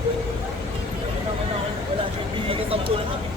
Wala siya. Binigay sa tulong kami.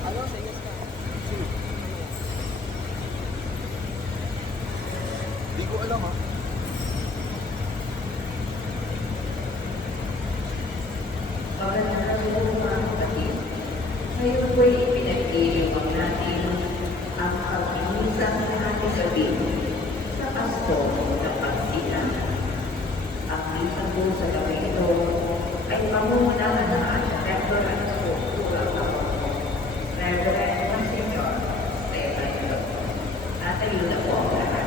Ano, sa inyo ka? Sino? Hindi ko alam ha. Magandang araw mga kapatid. Ngayon po'y ipinag-iiwan natin ang pag-inisang ating gabi sa Pasko ng Pagsilang. Ang isang po sa gabi ito ay pamungunahan ng ating Reverend Reverend Monsignor Stefano. Natayo na po ang lahat.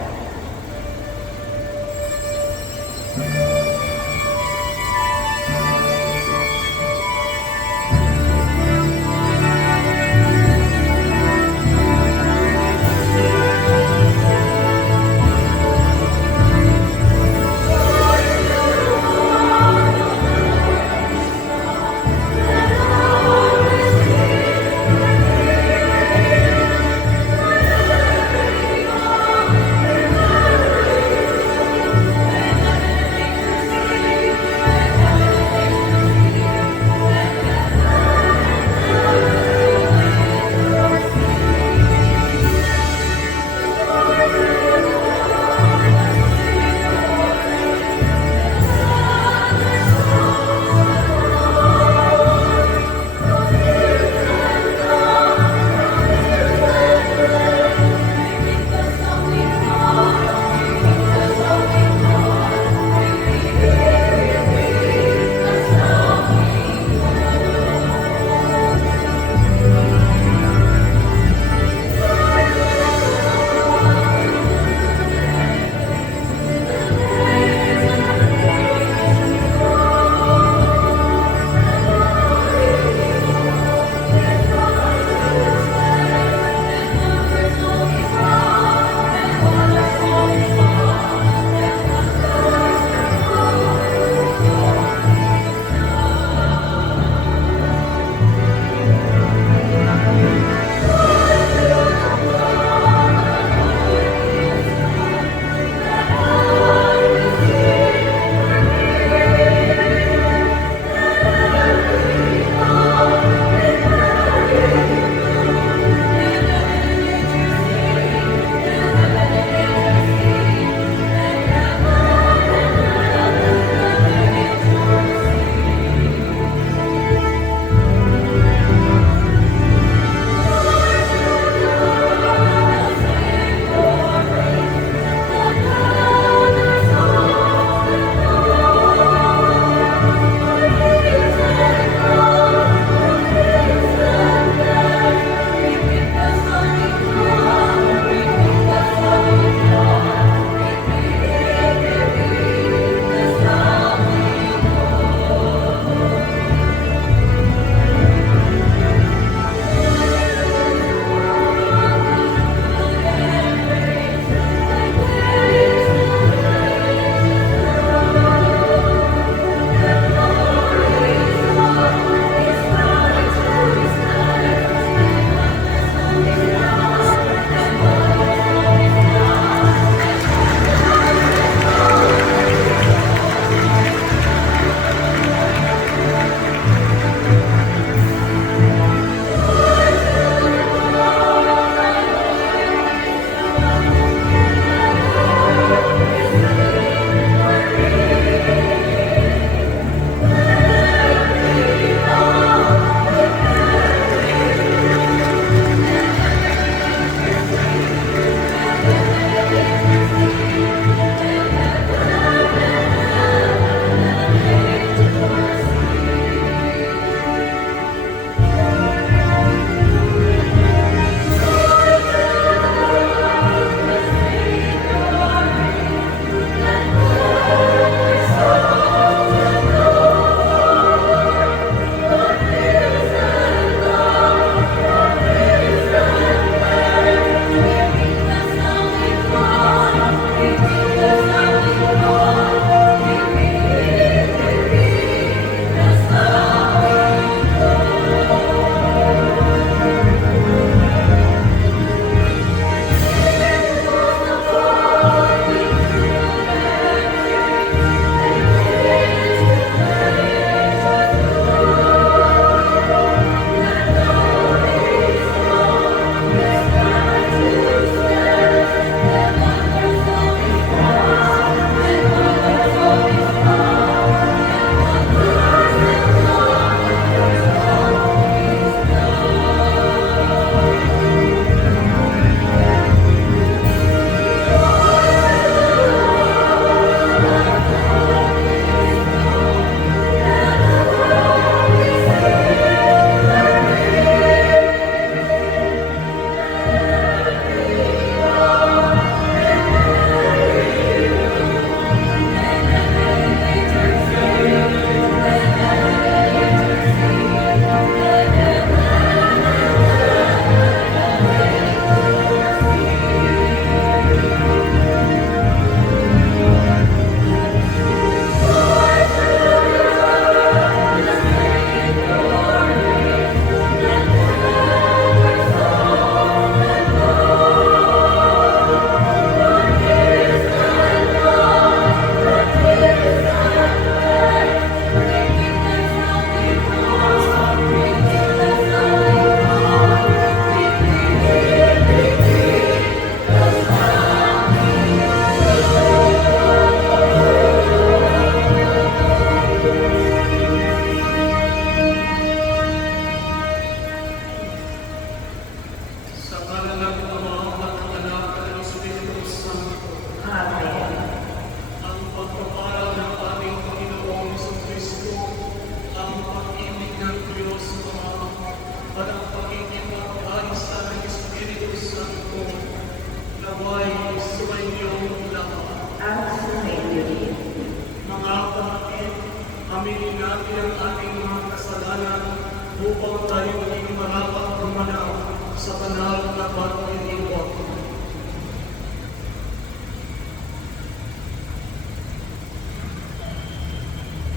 upang tayo maging marapat kumanaw sa banal na pag-iibot.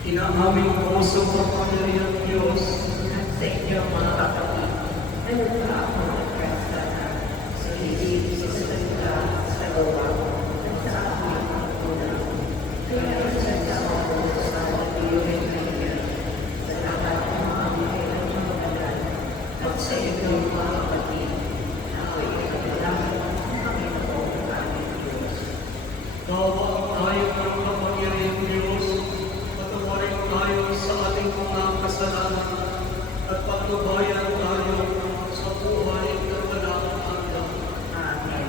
Inaamin ko sa kapangyarihang Diyos At sa inyo mga kapatid, nalugpa ako ng kasalanan sa isip, sa salita, sa gawa, at sa aking pagkulang. Kaya isasya ako sa pag-iuwi kanya sa lahat ng mga mahirap na magalan. At sa inyo mga kapatid, ako'y ikagalahan ng Panginoong aming Diyos. Nawa tayo ng kapangyarihang Diyos, patawarin tayo sa ating mga kasalanan at pagbabayan tayo sa buhay na walang hanggan. Amen.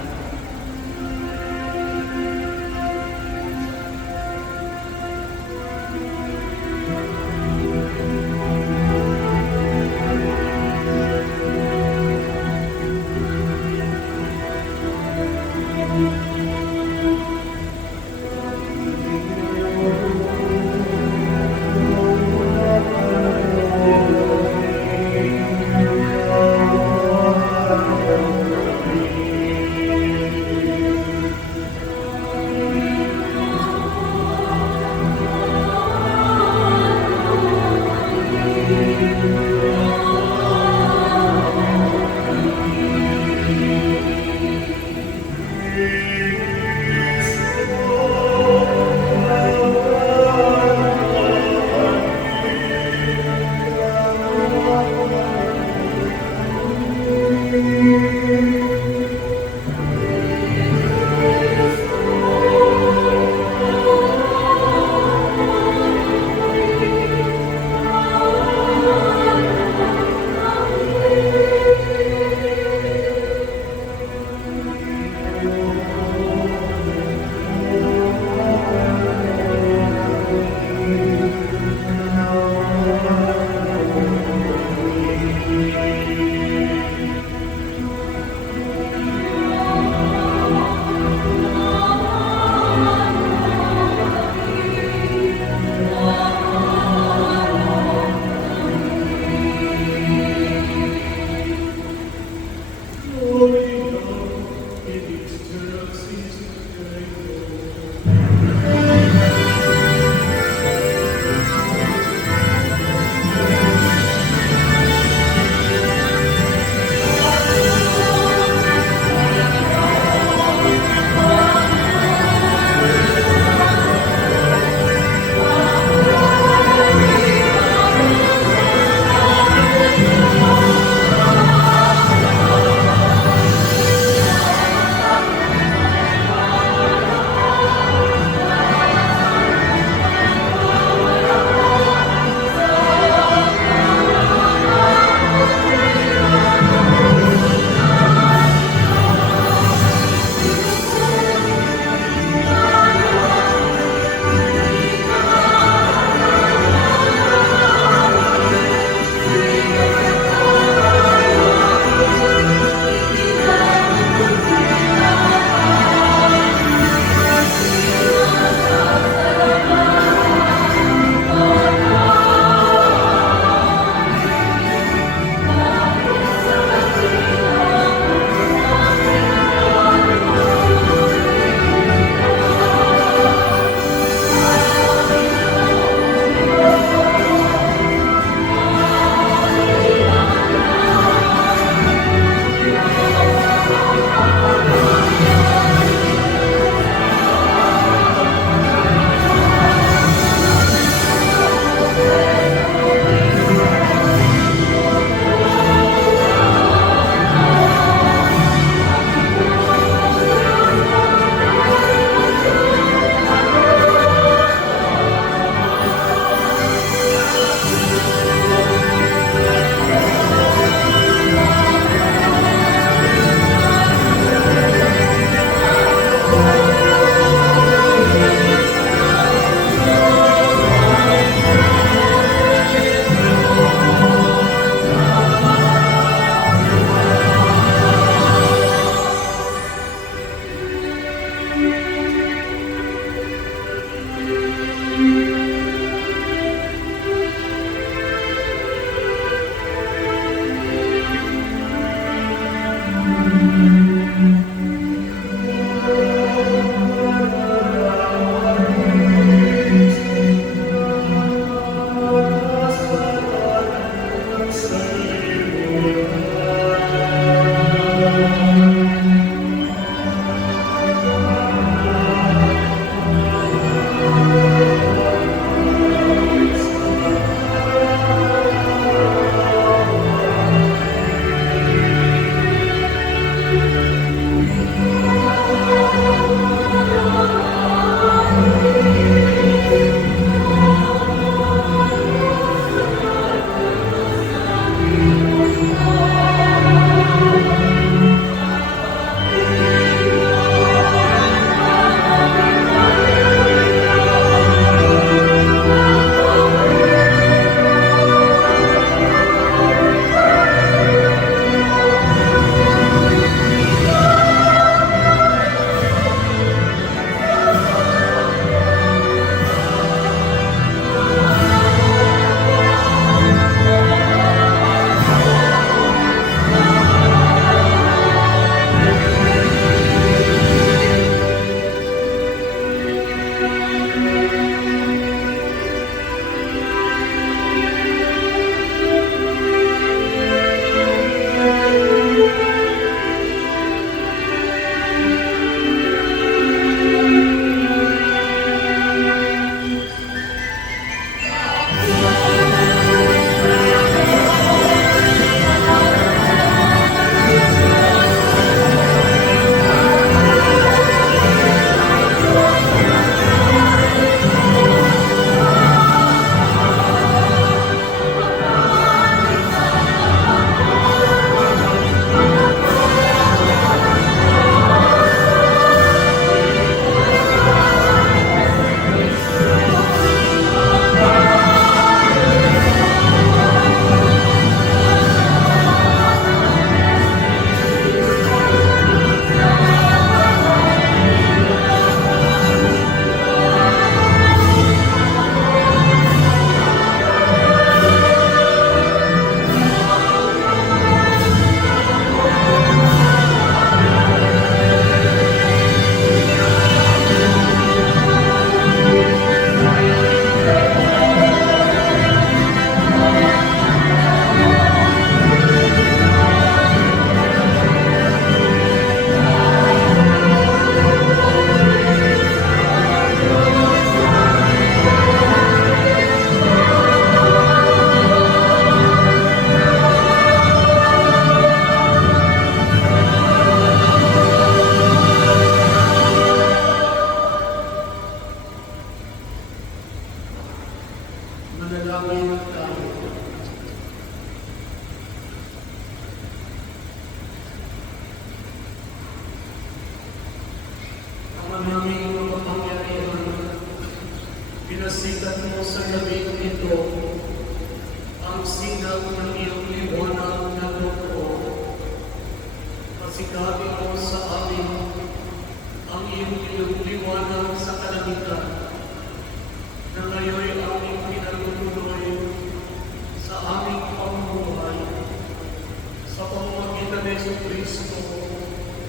Jesucristo,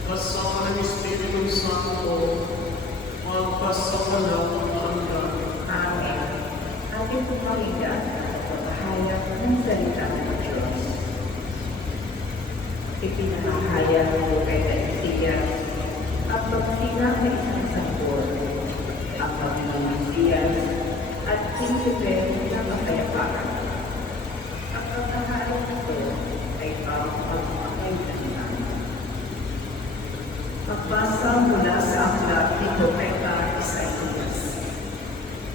kasama ng Espiritu Santo, magpasawalang hanggan. Amen. Ating pumahinggan at paghahayag ng salita ng Diyos. Ipinahahayag ko kay Mesiyas at magsinang ng isang sanggol, ang Panginoong Mesiyas at Prinsipe ng Kapayapaan. Ang pagkahayag ito ay pagpapagpapaydahilan. Magbasa mula sa aklat ni Propeta Isaías.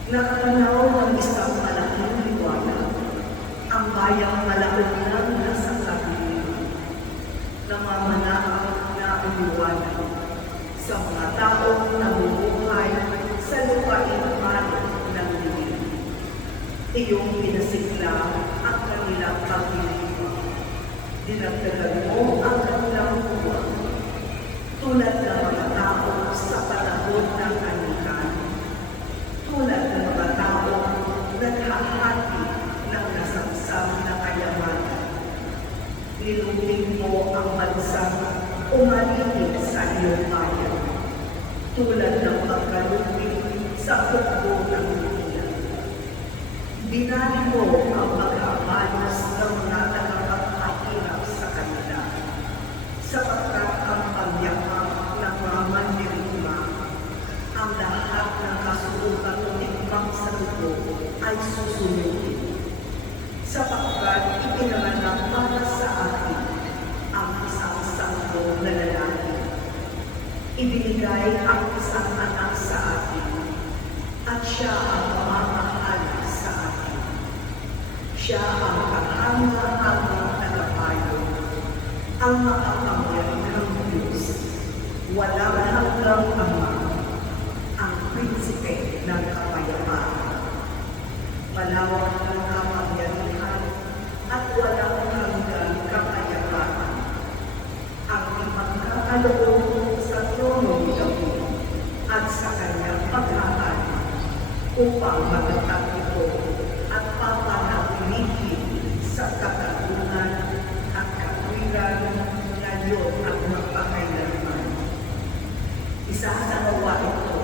Nakatanaw ng isang malaking liwanag, ang bayang malaking na nasa kabilihan, namamanaang na uliwanag sa mga taong nabubuhay sa lupain malo ng dilim. Iyong pinasigla ang kanilang pagdiriwang. Dinagdagan mo ang kanilang buwan, tulad ng mga tao sa panahon ng anihan, tulad ng mga tao naghahati ng nasamsam na kayamanan. Nilubing mo ang bansang umaligid sa iyong bayan, tulad ng pagkalubing sa hukbo ng lupa. Binali mo ang maghabalas ng mga nakakapahirap sa kanila, sapagkat ang pagyaman ng mga mandirigma, ang lahat ng kasuutan ng tikmang sa dugo ay susundin. Sapagkat ipinanganak para sa akin ang isang sanggol na lalaki. Ibinigay ang isang anak sa atin, at siya ang mamamahala sa atin. Siya ang kahanga-hangang tagapayo, ang makapangyarihang Diyos, walang hanggang Ama, ang Prinsipe ng Kapayapaan. Malawak ng kapangyarihan at walang hanggang kapayapaan. Ang ipagkakaloob sa trono ni David at sa kanyang paghahari upang matatag ito at papanatilihin sa katagunan at katwiran ngayon at magpakailanman. Isasagawa ito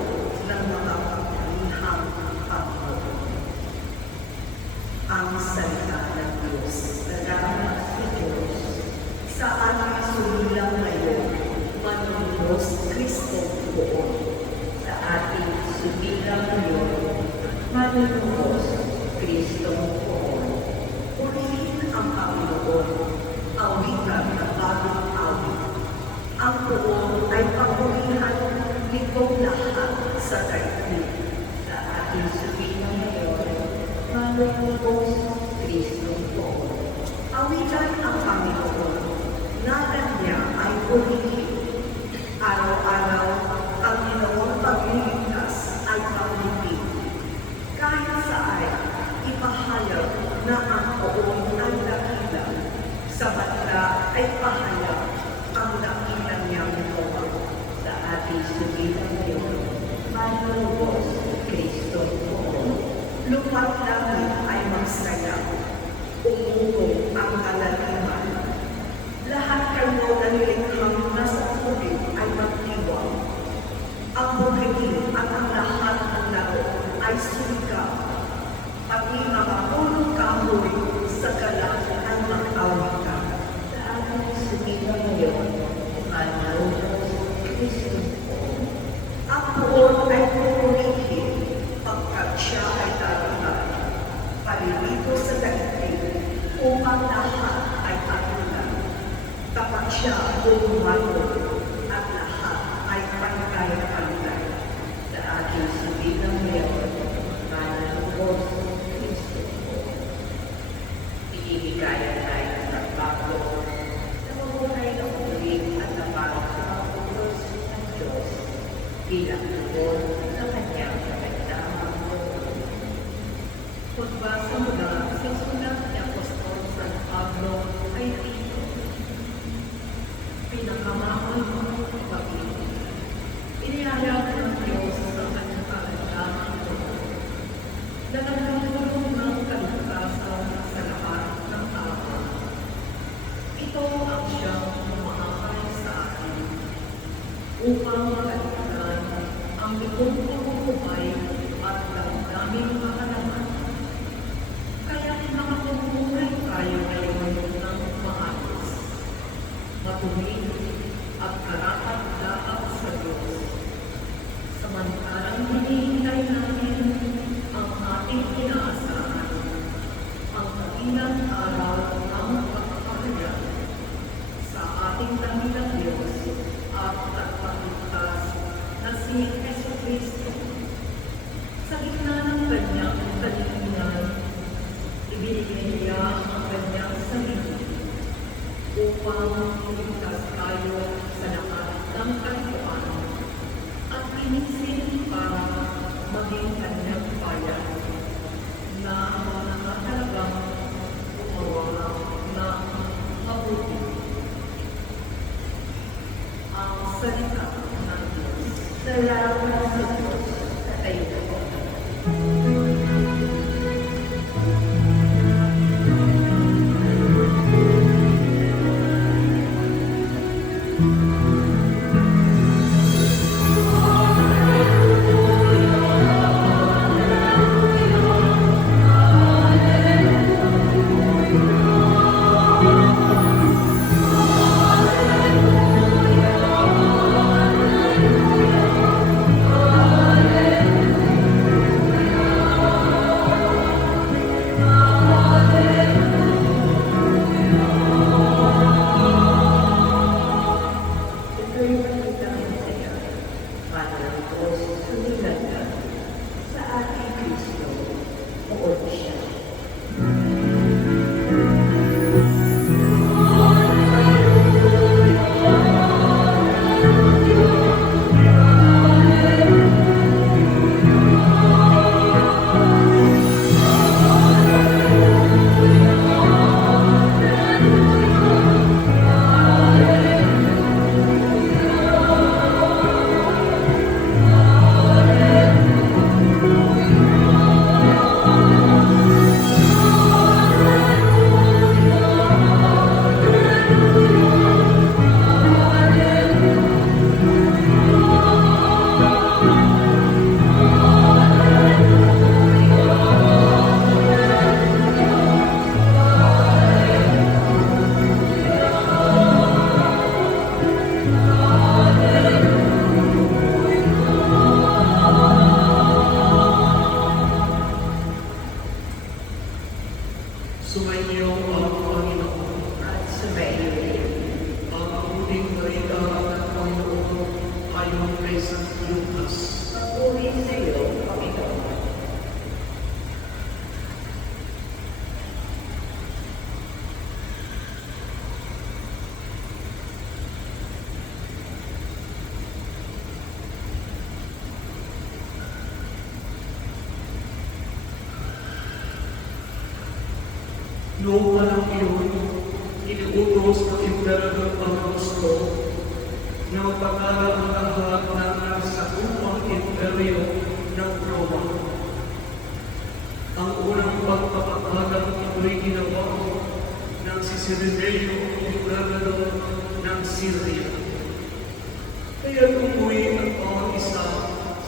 ng mga pagkalihang Panginoon. Ang salita ng Diyos. Salamat sa Diyos sa ating sumilang ngayon, Panginoon Kristo buon. Sa ating sumilang ngayon, Panginoon Kristo buon. Purihin ang Panginoon, awitan ng bagong awit. Ang buon ay papurihan nitong lahat sa daigdig. Sa ating sumilang ngayon, Panginoon Kristo buon. Awitan ang Panginoon, ngalan niya ay purihin. Araw-araw, ang ginawang pagliligtas ay pangipin. Kahit saan, ipahayag na ang poon ay dakila. Sa banda ay pahayag ang dakila niyang gawa. Sa ating sumilang ngayon, Panginoon Kristo buon. Lupa't langit ay magsayaw, umugong ang kalaliman. Lahat kayo na nilikhang nasa tubig ay magtiwang. Ang buhangin at ang lahat ng laro ay sumigaw. Pati mga pulong kahoy sa galang ay mag-awitan. Sa ating sumilang ngayon, Panginoon Kristo buon. Ang buon ay pupurihin pagkat siya ay darating. Palilito sa daigdig upang lahat ay patulan. Kapag siya umalo at lahat ay pantay-pantay. Sa ating sumilang ngayon, Panginoon Kristo buon. Iibigay tayo ng bago na mabuhay na ulit at naparang sa mga utos ng Diyos bilang tugon sa kanyang kapagdamang buwan. Pagbasa mula sa sulat ni Apostol San Pablo ay Tito. Pinakamahal mo ang pag-ibig. Inihayag ng Diyos sa kanyang kalagaman ito na nagtutulong ng kaligtasan sa lahat ng tao. Ito ang siyang mga upang makaligtan ang itong pagbubuhay at damdaming makalaman. Kaya makapagbuhay tayo ngayon ng maayos, matuwid at karapat-dapat sa Diyos. Samantalang hinihintay natin ang ating inaasahan, ang kabilang araw ng pagpapahayag sa ating dakilang Diyos at tagapagligtas na si Jesucristo. Sa gitna ng kanyang kalininan, ibinigay niya ang kanyang sarili upang iligtas tayo sa lahat ng kalikuan at pinisin para maging kanyang bayan na mga talagang gumawa ng mabuti. Ang salita ng Diyos. Salamat sa Diyos sa tayo po. Ito'y pagkitahin sa iyo, para ang Diyos sumilan ka sa ating Kristo, uod siya. Sumainyo ang Panginoon. At sumayo rin. Ang mabuting balita ng Panginoon ayon kay San Lucas. Papuri sa iyo, Panginoon. Noong panahon iyon, iniutos ng Emperador Augusto na magpatala ang lahat ng nasa upang imperyo ng Roma. Ang unang pagpapatalang ito'y ginawa ng si Cirenio, Emperador ng Syria. Kaya tumuwi ang bawat isa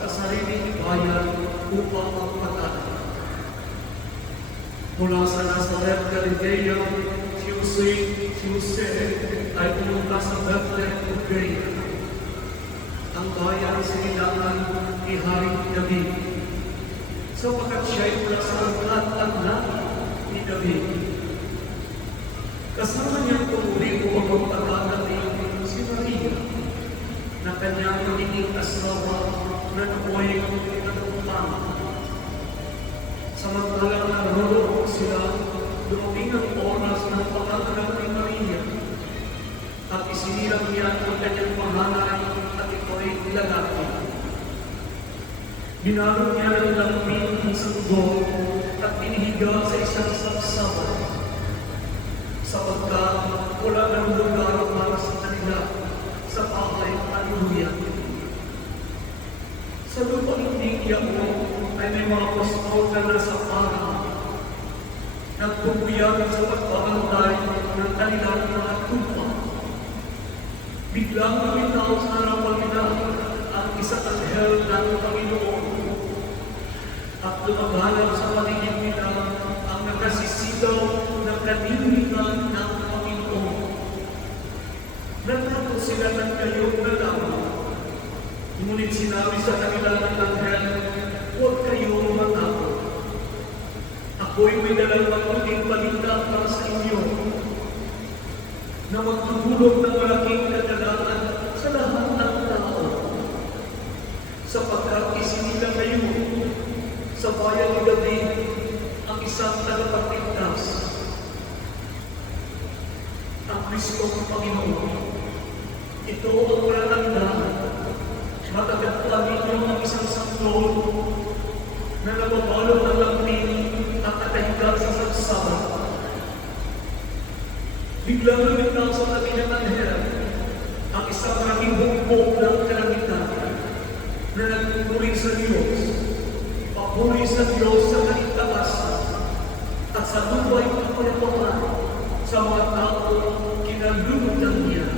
sa sariling bayan upang magpatala. Mula sa Nazaret, Galilea, si Jose ay pumunta sa Bethlehem, Judea. Ang bayan sinilangan ni Haring David, sapagkat siya'y mula sa angkat ni David. Kasama niyang tumuli upang magpatagaling si Maria, na kanyang magiging asawa na nabuhay ng upang. Samantalang naroon sila, dumating ang oras ng pagkaganap ni Maria at isinilang niya ang kanyang panganay at ito'y lalaki. Binalot niya ng lampin ang sanggol at inihiga sa isang saksaban sapagkat wala ng lugar para sa kanila sa bahay at luyan. Sa lupang hindi iyaon ay may mga pastol na nasa parang nagpupuyag sa pagpapantay ng kanilang mga tupa. Biglang lumitaw sa harapan nila ang isang anghel ng Panginoon at lumaganap sa paligid nila ang nakasisigaw ng kalimitan ng Panginoon. Natakot sila ng kayong nalaman. Ngunit sinabi sa kanila ng anghel, huwag kayong matakot. Ako'y may dalang mabuting balita para sa inyo na magtutulog ng malaking kagalakan sa lahat ng tao, sapagkat isinilang ngayon sa bayan ni David ang isang tagapagligtas, ang Kristong Panginoon. Ito ang palatandaan. Matagpuan ninyo ang isang sanggol na nababalot ng lampin at nakahiga sa sagsaban. Biglang lumitaw sa tabi ng anghel ang isang malaking bumbong ng kalangitan na nagpupuri sa Diyos, papuri sa Diyos sa kaligtasan at sa lupa'y kapalapakan sa mga tao kinalulutan niya.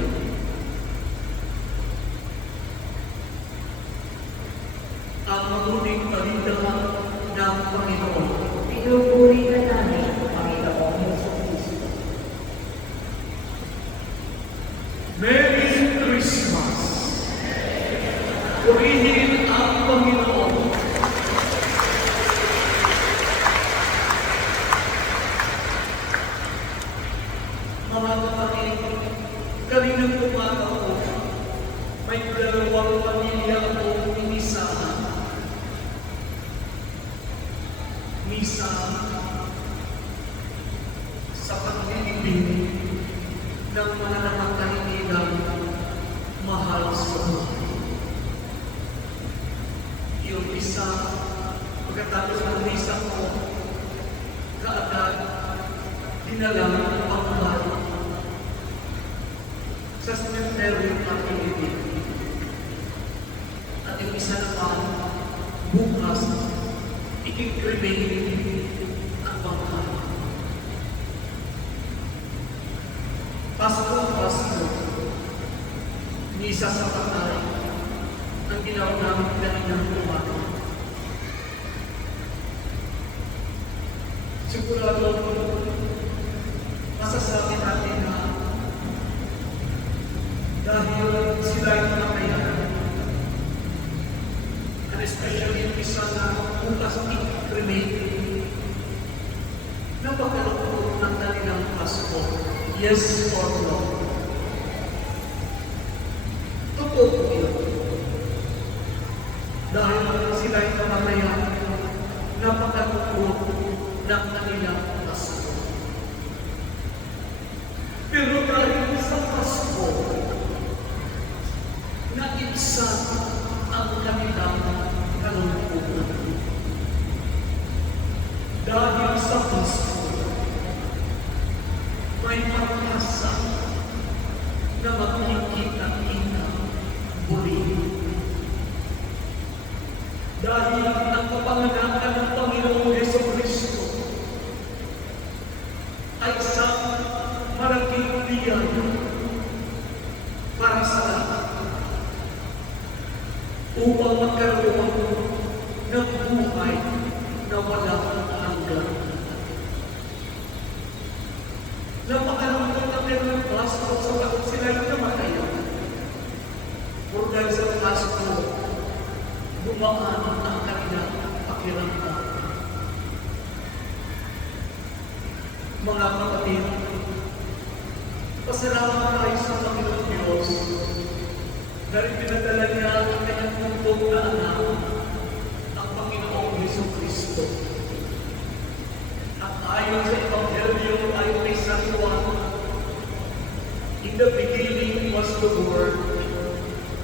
Ang mabuting balita ng Panginoon. Pinupuri ka namin, Panginoong Jesucristo. Merry Christmas! Purihin ang Panginoon. Mga kapatid, kaninang umaga ko, may dalawang pamilya akong inisahan. Misa sa paglilibing ng mga namatay nilang mahal sa buhay. Yung isa, pagkatapos ng misa ko, kaagad dinala ang pangmal sa cemetery ng paglilibing. At yung isa naman, bukas, ikikremate ang pangmal. Pasko, misa sa patay, ang ginawa namin kaninang umaga. Sigurado, masasabi natin na dahil sila ay namamayan, and especially yung isa na bukas ikikremate, napagkalungkot ng kanilang Pasko. Yes or no? Totoo po yun. Dahil sila ay namamayan, napagkalungkot ng kanilang Pasko. Pero dahil sa Pasko, naibsan ang kanilang kalungkutan. Dahil sa Pasko, may pag-asa na magkikita-kita muli. Dahil ang kapanganakan ng Panginoong Jesucristo ay isang malaking biyaya para sa lahat upang magkaroon ng buhay na walang hanggan. Napakalungkot ang kanilang Pasko sa takot sila yung namatayan. Pero dahil sa Pasko, bumaan ang kanilang pakiramdam. Mga kapatid, pasalamat tayo sa Panginoon Diyos dahil pinadala niya ang kanyang puntong na anak, ang Panginoong Jesucristo. At ayon sa Ebanghelyo ayon kay San Juan, in the beginning was the Word,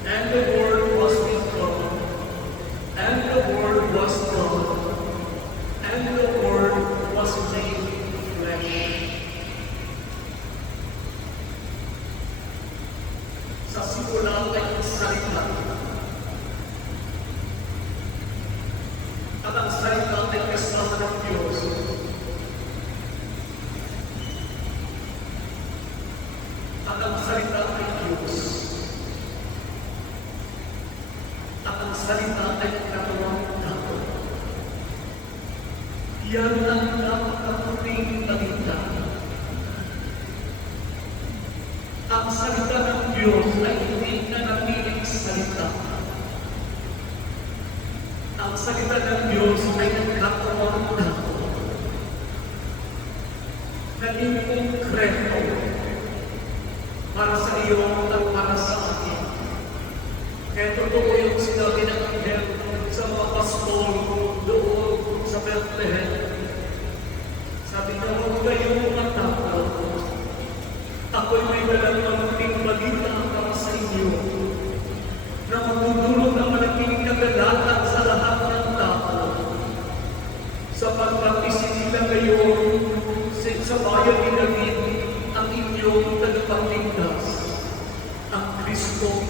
and the Word was with God, and the Word was God, and the Word was made flesh. Sa simula ay salita, at ang salita ay kasama ng Diyos. At ang salita ay Diyos. ang salita ay katawang tao. Yan ang napakaputing balita. Ang salita ng Diyos ay hindi nanatiling salita. Ang salita ng Diyos ay nagkatawang tao. Naging konkreto para sa iyo at para sa akin. Kaya totoo yung sinabi ng anghel sa mga pastol doon sa Bethlehem. Sabi niya, huwag kayong matakot. Ako'y may dalang malaking balita para sa inyo na magdudulot ng malaking kagalakan sa lahat ng tao. Sapagkat isinila ngayon sa bayan ni David ang inyong tagapagligtas, ang Kristo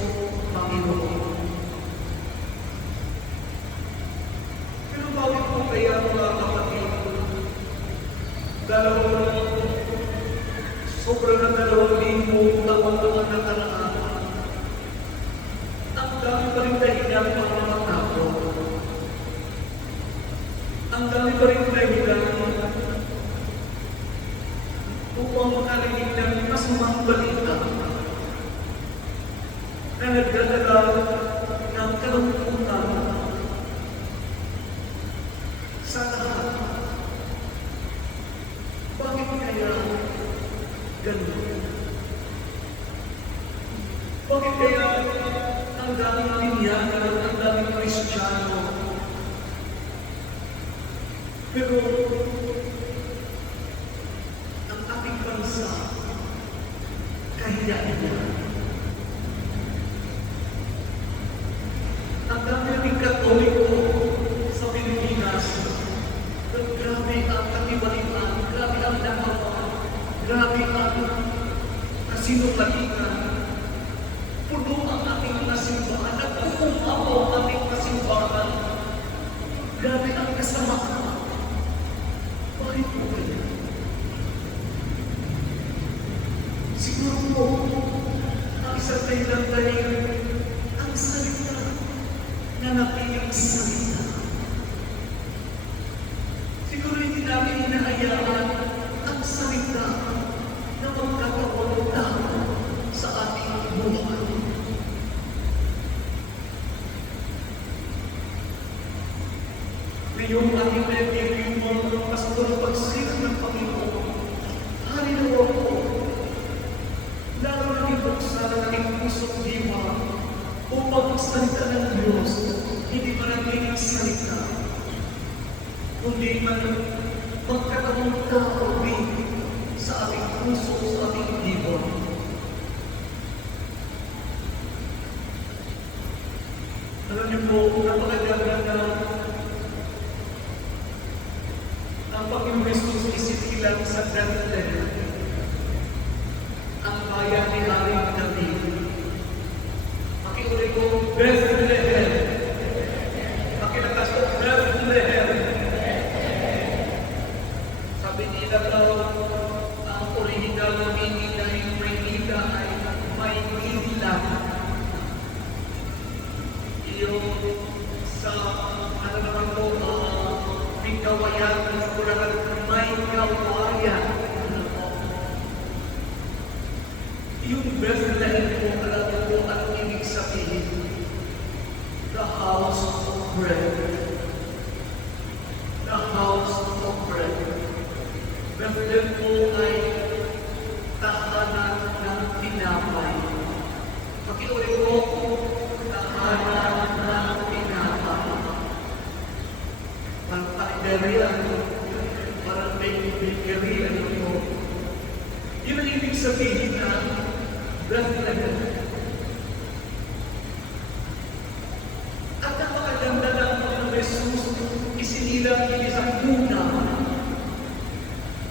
Panginoon. Pero bakit po kaya mga kapatid, sobra na 2,000 taon naman nakaraan, ang dami pa rin dahilan para matakot. Ang dami pa rin dahilan upang makarinig ng masamang balita na nagdadala ng kalungkutan sa lahat. Bakit kaya ganun? Bakit kaya ang daming linya at ang daming Kristiyano? Pero ang ating bansa, kahiyain niya. Ang dami nating Katoliko sa Pilipinas, grabe ang katibalian, grabe ang damawa, grabe ang kasinungalingan. Puno ang ating nasimbahan, nagkukumpaw ang ating nasimbahan. Grabe ang kasamaan. Bakit po kaya? Siguro po, ang isang dahilan dahil ang salita na napiling salita. Siguro hindi namin hinahayaan ang salita na magkatawang tao sa ating buhay. Ngayong ating pinag-ibig mo ng pastor pagsikat ng Panginoon, halinawa po, lalo na ibuksan ang aking pusong diwa upang salita ng Diyos, hindi manatiling salita, kundi man magkatawang tao rin sa ating puso, sa ating diwa. Alam niyo po, napakaganda na ang Panginoon Jesus isinilang sa Bethlehem, ang bayan ni Haring David. Makiulit ko, Bethlehem. Makilakas ko, Bethlehem. Sabi nila daw, ang original na meaning na yung Maynila ay Maynila. Yung sa, ano naman po, kawayan ng kurangan, may kawayan. Yung Bethlehem po, alam po ang ibig sabihin. The house of bread. The house of bread. Bethlehem po ay tahanan ng tinapay. Pakiulit po, tahanan ng tinapay. Ang pakidariya, parang may bigariya nito. Yun ang ibig sabihin na Bethlehem. At napakaganda ng Panginoon Jesus, isinilang hindi sa kuna.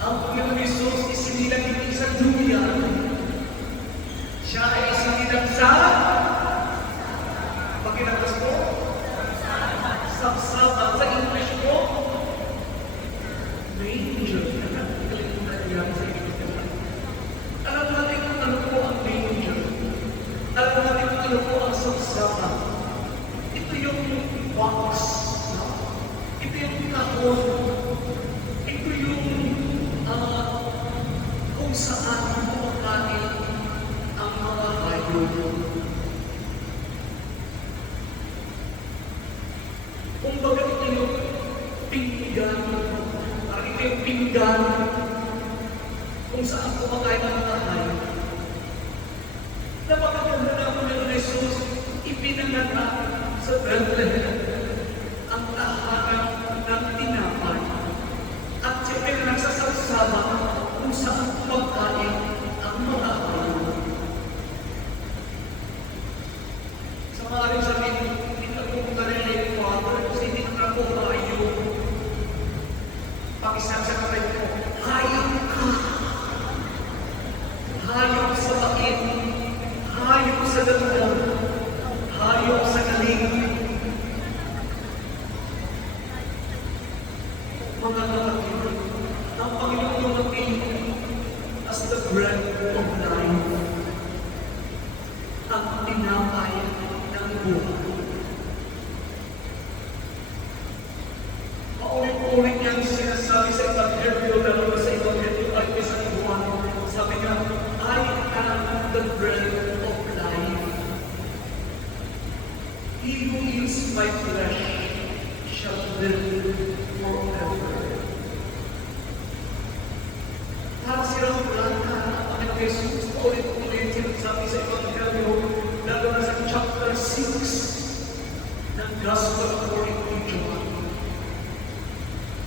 Ang Panginoon Jesus, isinilang hindi sa duyan. Siya ay isinilang sa pakilakas po, sapsapa sa English po, manger. Kalimutan niya sa English. Alam natin kung ano po ang manger. box. No? Ito yung kahon. Ito yung kung saan kumakain ang mga hayop. Kung baga ito yung pinggan, ito yung pinggan kung saan kumakain ang mga hayop. Napakaganda na ako ng Jesus, ipinanganak sa Bethlehem ang tahanan ng tinapay at siya ay nagsasasama kung saan pagkain ang mga hayop. Sa maaaring sabihin, hindi na po karili yung Father kasi hindi na po hayop. Pakisan sa kapay ko, hayop ka! Hayop sa bakin, hayop sa ganda, hayop sa galing. Mga kapatid, ang Panginoon dumating as the bread of life, ang tinapay ng buhay. Paulit-ulit niyang sinasabi sa Ebanghelyo, lalo na sa Ebanghelyo ay sa Juan, sabi niya, I am the bread of life. He who eats my flesh shall live forever. Para silang planta ang Panginoon Jesus, paulit-ulit sinasabi sa Ebanghelyo, lalo na sa chapter 6 ng Gospel according to John.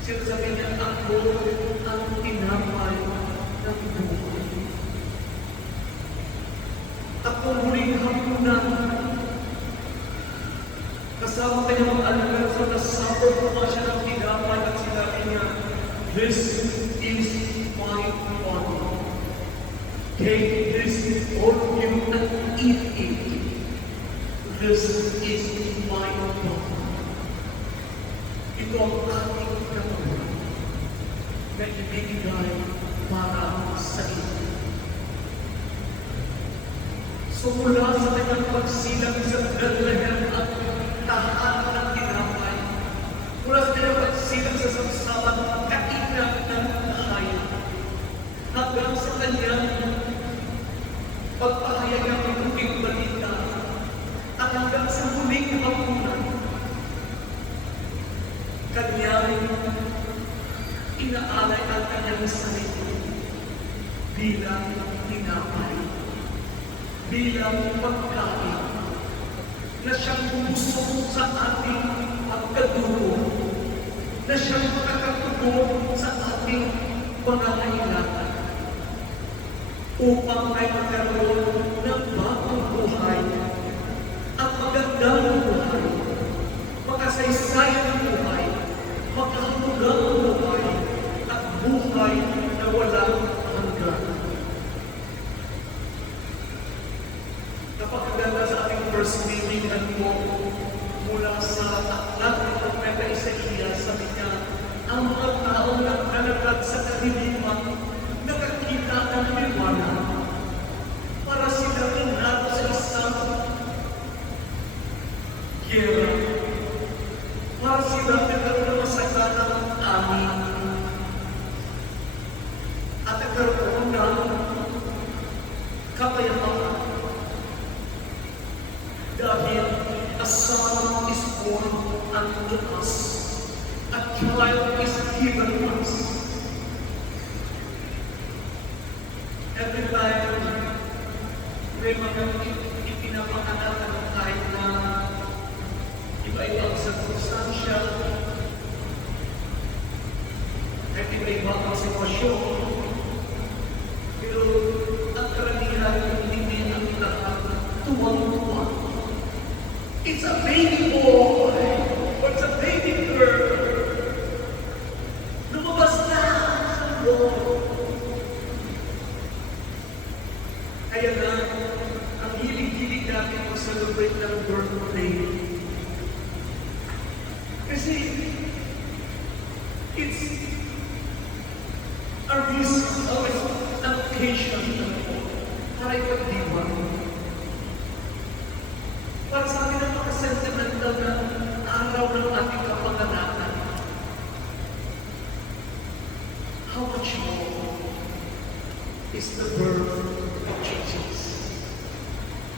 Sinasabi niya, ako ang tinapay ng buhay. Ako muling hapunan. Kasama kanya mga alagad sa nasapor po nga siya ng tinapay at sinabi niya, this is my body. Take this, all of you, and eat it. This is my body. Ito ang aking katawan na ibigay para sa inyo. So mula sa kanyang pagsilang sa Bethlehem at tahanan ng tinapay, mula sa kanyang pagsilang sa samsaman, kainan ng hayop, hanggang sa kanyang pagpahayag ng mabuting balita, at hanggang sa huling hapunan, kanyang inaalay ang kanyang sarili bilang tinapay, bilang pagkain na siyang bumusok sa ating pagkadugo, na siyang makakatugon sa ating pangangailangan upang ay magkaroon ng bagong buhay at magandang buhay, makasaysayang buhay, makahulugang buhay, at buhay na walang hanggan. Napakaganda sa ating first reading po mula sa aklat ng Propeta Isaías, sabi niya, ang mga taong naglalakad sa kadiliman, nakakita ng liwanag, para sila nanalo sa isang gera, para sila nagkaroon ng masaganang amin, at nagkaroon ng kapayapaan. Dahil a son is born unto us, a child is given us. Every time may mga ipinapanganak ng kahit na iba-ibang sirkunstansya, kahit iba-ibang ang sitwasyon, pero ang karamihan hindi ang lahat tuwang-tuwang. It's a baby boy, or it's a baby girl. Lumabas na sa Lord. Kaya na, ang hilig-hilig natin mag-celebrate ng birthday. Kasi, it's a reason, always an occasion para ipagdiwang. Para sa akin, napaka-sentimental na araw is the birth of Jesus,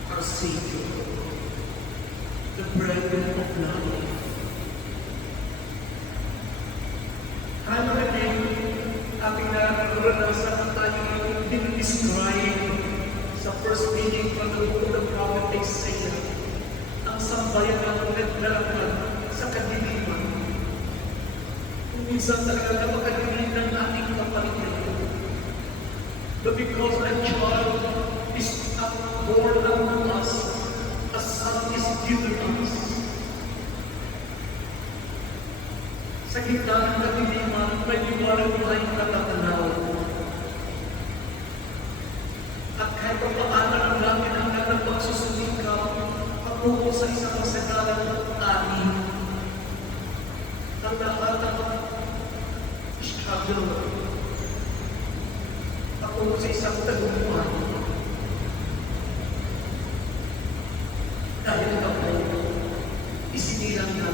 our Savior, the bread of life. Ano na din ating naranasan tayo din-describe sa first reading from the book of the prophet Isaiah, ang sambayan ng naglalakad sa kadiliman. Kung minsan talaga napakadilim ng ating kapaligiran. But because a child is born unto us, a son is given us. Sa gitna ng kadiliman, may liwanag tayong natatanaw. At kahit pa paano lang namin ang ng pagsusumikap patungo sa isang masagalang ani, ang lahat ng struggle patungo sa isang tagumpay. Dahil ito po, isinilang na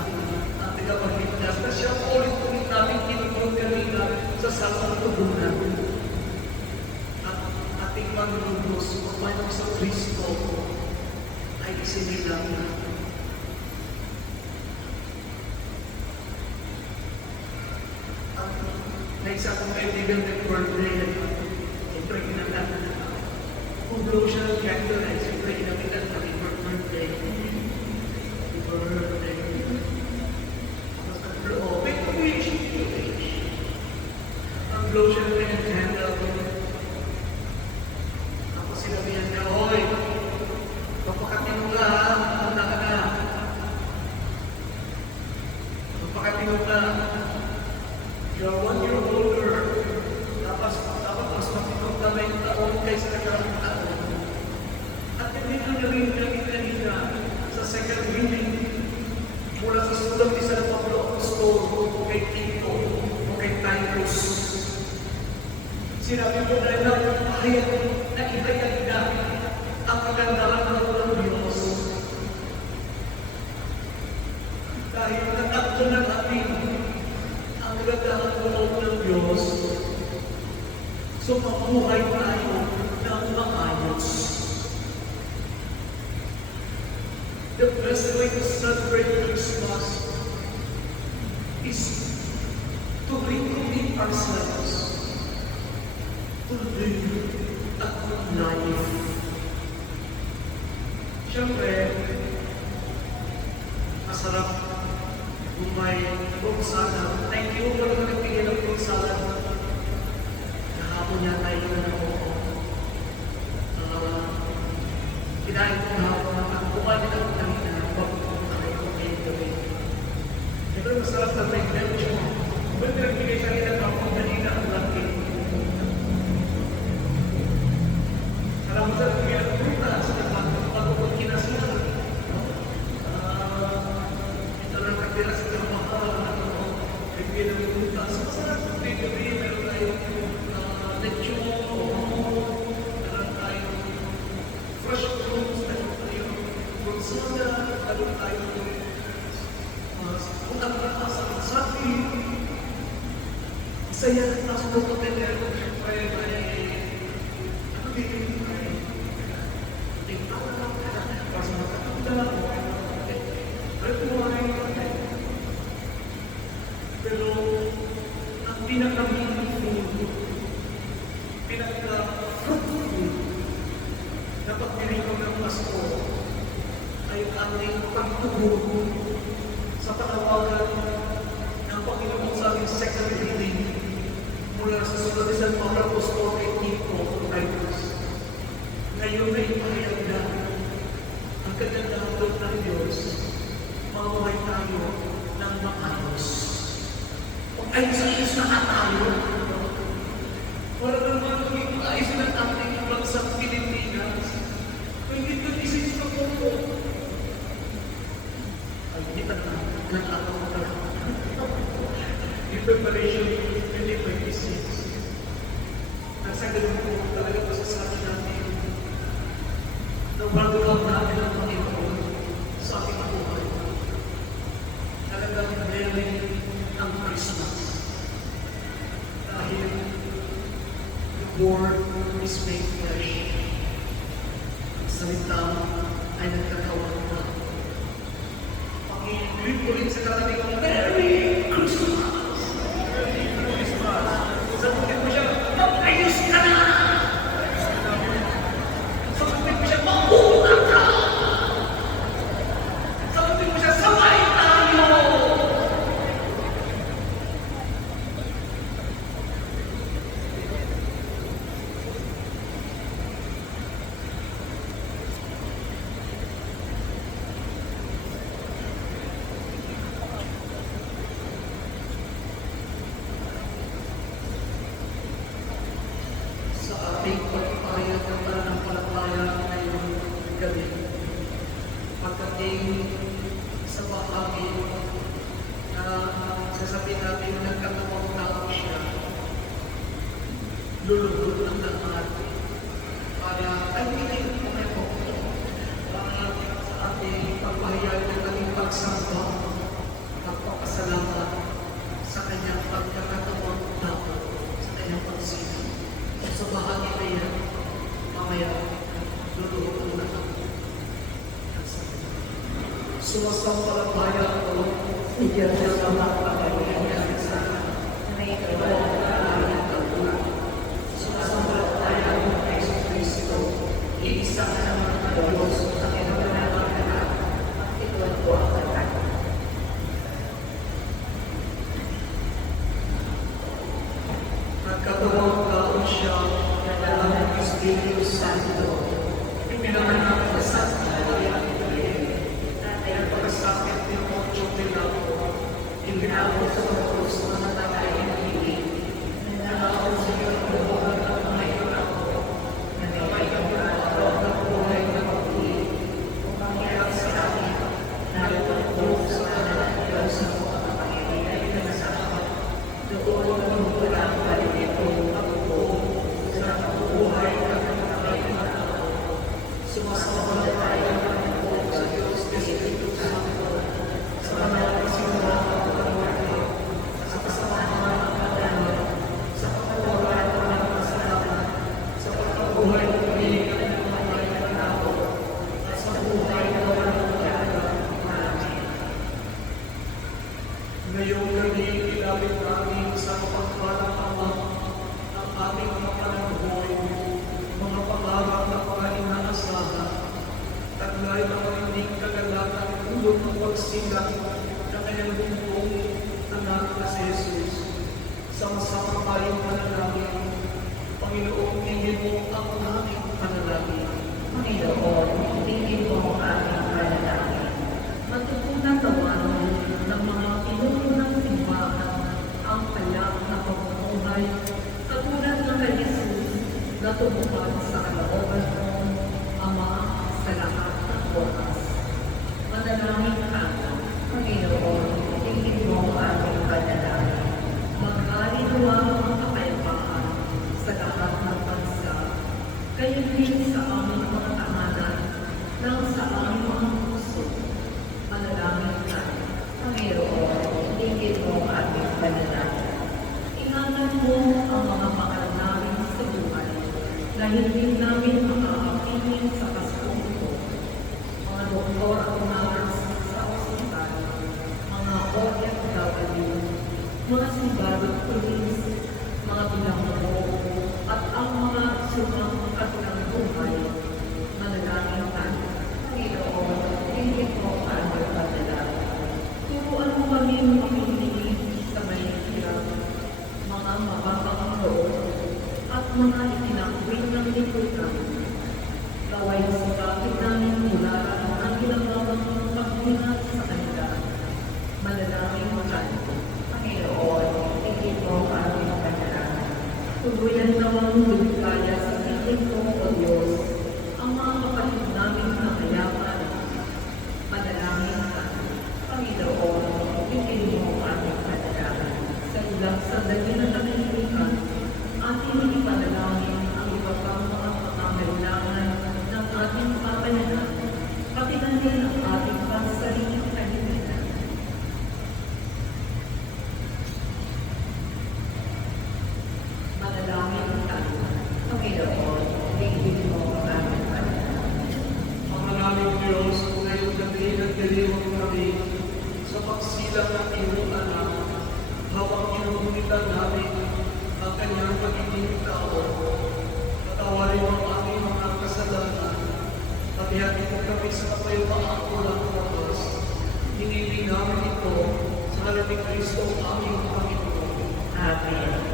ang tagapagligtas na siya ulit-ulit namin tinutulog kanina sa salang tugunan. At ating Panginoon Diyos, Panginoon sa Kristo, ay isinilang na. At naisa akong kaibigan ng birthday, siyempre ginagdan na kung blow siya ng candle, siyempre ginagdan na ng birthday. Birthday. Tapos nag-blow, wait, ang blow siya ng candle. Tapos sinabihan niya, "Hoy, magpakatino ka ha, punta ka na. Magpakatino ka. You're 1 year older. Dapat mas matinong ka may taon kaysa nagkarang taon." At hindi ko na rin kanina sa second reading mula sa sulat ni San Pablo Apostol kay Tito o kay Titus. Sinabi ko na napahayag na ipaganda ang kagandahan ng Diyos. Dahil natakto na natin ang kagandahan ng Diyos, so mabuhay tayo ng maayos. The best way to celebrate Christmas is to recommit ourselves to live a good life. Siyempre, masarap kung may fruit salad. Thank you for nagbigay ng fruit salad. Kahapon niya tayo na ako. Kinain ko kahapon at kumain ako kanina pag tayo ko ngayong gabi. Siyempre, masarap na may medyo. Kung nagbigay sa akin ng kapag kanina ang laki. Alam mo sa nagbigay ng frutas, pag kinasinan. Ito na nagtira sa kamahal na nagbigay ng frutas. Masarap sa gabi, meron tayong lechon, meron tayong fresh fruits, meron tayong fruit salad, meron tayong utang na sa sapi. Saya na sa mga pwede siyempre may ano din may tingnan lang para sa matanda o pero kumain pero ang pinaka-meaningful pinaka-fruitful na pagdiriwang ng Pasko ay ang ating pagtubog sa panawagan ng Panginoon sa ating second reading mula sa sulat ni San Pablo Apostol kay Tito Titus. Ngayon ay ipahayag na ang kagandahan ng Diyos, mamuhay tayo ng maayos. Kung ay sa isa na tayo, wala naman maging maayos na ating bansang Pilipinas. Kung hindi ko isip sa po, ay hindi na nag-araw ko na. In preparation 2026, nasa ganun po talaga masasabi natin na welcome natin ang Panginoon sa ating buhay. Talagang meron ang Christmas. Dahil the Lord is was made flesh. Ang salita ay nagkakawan na. Pag-i-greet ko rin sa katabi ko, Merry Christmas! Merry Christmas! Sagutin mo siya, mag-ayos ka na! Sagutin mo siya, mag-una ka! Sagutin mo siya, sabay tayo! Sa ating pagpapayag ng pananampalataya ngayong gabi, pagdating sa bahagi na sasabihin natin nagkatawang tao siya, lulubog ng lahat para kaibigan ko na po para sa ating pagpahayag ng ating pagsamba, pagpapasalamat sa kanyang pagkakatawang tao, sa kanyang pagsino. Sa bahagi na yan, mamaya, luluhod ko na lang. Sumasampalataya ako, Diyos sa mapapagalingan sa may iwan na aming kabuhat. sumasampalataya ako kay Kristo, iisa naman na Diyos, Ang inuunan ng lahat, ituan ko ang lahat. nagkatawang tao siya, na ang Espiritu Santo, ipinanganak na sa kaya pagkasakit ni Poncio Pilato, ibinako sa krus na natatay ng hilig. Nanakaw sa iyo ang buhay ng ngayon ako, na may kamarato ng buhay na pag-ibig. Umangyayang sa akin, narito sa kanan ng Diyos sa mga kapangyarihan na nasa akin. Doon ang walang palito ang buong sa buhay ng ngayon ako. Sumasampalataya ako sa Diyos Espiritu Santo, sa mga kasimula ng pagkakas, sa kasamahan ng pagkakas, sa pagkakuran ng kasalanan, sa pagkabuhay ng pilihan ng mga tao, at sa buhay ng walang pagkakas. Amen. Ngayong gabi, ilapit namin sa pagpalang Ama ang aming mga pananahoy, mga pangarap na mga inaasahan, taglay ng marinig kagalakan ulog ng pagsilang na kanyang bumbong anak na si Jesus. Sama-sama tayong panalangin, Panginoon, tingin mo ang aming panalangin. Panginoon, tingin mo ang aming panalangin. Matutunan naman ng mga pinuno ng simbahan ang payak na pamumuhay katulad ng kay Jesus na tumuhan sa kalooban mo, Ama, sa lahat ng oras. Manalangin ka, Panginoon, tingin mo ang aming panalangin. maghari-luwa ang kapayapaan sa lahat ng bansa, kayo din sa aming mga tahanan, ng sa aming mga puso. Manalangin ka, Panginoon, tingin mo ang aming panalangin. ingatan mo ang mga mahal namin sa buhay na hindi namin makakapiling sa kasaong ito. Mga doktor at umagas sa ospital, mga OFW, mga sundalo at pulis, mga bilanggo, at ang mga sumang katulang buhay. Manalangin ka, Panginoon, tingin mo ang aming panalangin. turuan mo kami makinig sa may hirap, mga mababang loob, at mga itinakwil ng lipunan. Naway sikapin namin mula ang ginagawang paghinat sa kanila. Manalangin ka, Panginoon, tingin mo ang aming panalangin. tuluyan namang lumikaya sa piling mo, O Diyos, ang mga kapatid namin na mayaman. Manalangin ka, Panginoon, tingin mo ang aming panalangin. sa ilang sandali na tahimik, ating ipanalangin ang iba pang mga pangangailangan ng ating Pagmasdan namin ang kanyang pagiging tao. Patawarin mo ang aming mga kasalanan at ihatid mo kami sa kapayapaan walang wakas. Hinihiling namin ito sa ngalan ni Kristo aming Panginoon. Amen.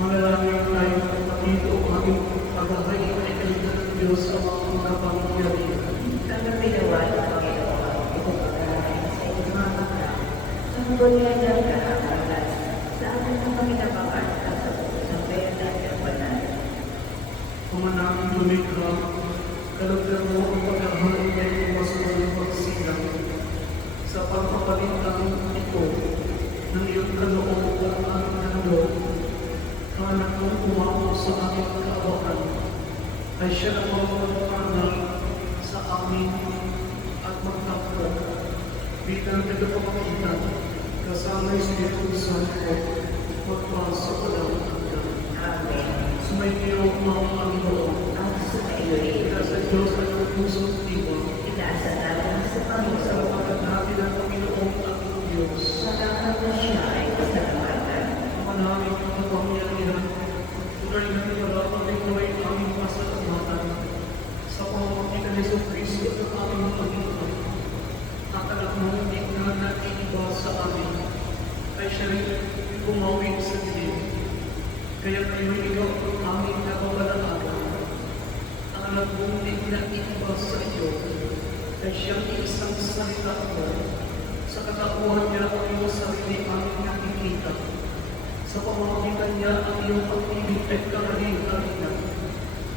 Manalangin tayo kapatid o aming paghahay ay kalitan ng Diyos sa mga kapangyarihan. Ang ginawa ng Panginoon ang ipagpapalagay sa iyong mga mata, sa mabunyan ng kahabalan, sa ating mga pinapakan at sa buong ng pera at kapanan. Ama namin lumikha, kalagyan mo ang paghahay ay kumasuhan ng pagsilang sa pagpapalitan ito ng iyong kaloob at aming handog. Anak mong umako sa aming kaawakan ay siya na magpapanaw sa amin at magtakbo bilang tagapamagitan kasama yung Espiritu Santo magpasa sa walang hanggan. Amen. Sumainyo ang Panginoon. Ang sumailoy, Ila sa Diyos at ng pusong tiwang itaasa natin sa Panginoon, sa wakat natin ang Panginoong ating Diyos. sa lahat na siya ay pasalamatan. Manaming kapangyarihan, tunay na nilalaking mo ay aming pasalamatan sa pamamagitan ni Jesucristo at ang aming Panginoon. Ang anak mo hindi na naiiba sa amin, ay siya rin bumawin sa dilim. Kaya kayo ikaw ang aming nakabalalagan. Ang anak mo hindi naiiba sa iyo, ay siyang isang salita mo. Sa katauhan niya ang iyong sarili aming nakikita. Sa pamamagitan niya ang iyong pag-ibig ay karali-halihan,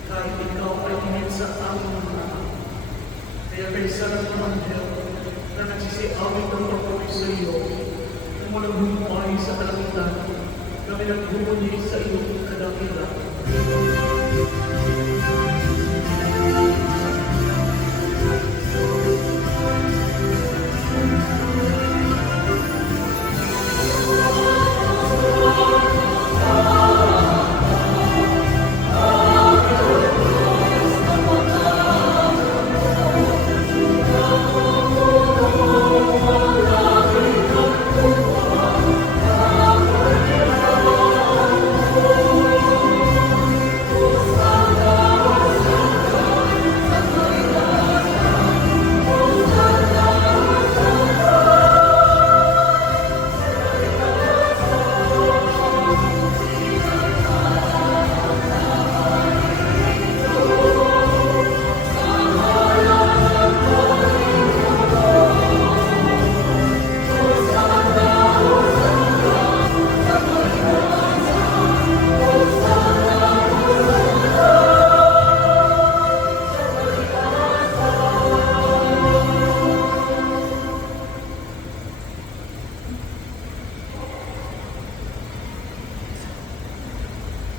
kahit ikaw ay hingin sa aming mga. Kaya kaysa ng Anghel na nagsisiawit ng pagpapit sa iyo, na walang humpay sa kalangitan, kami naghumuni sa iyong kadakilan.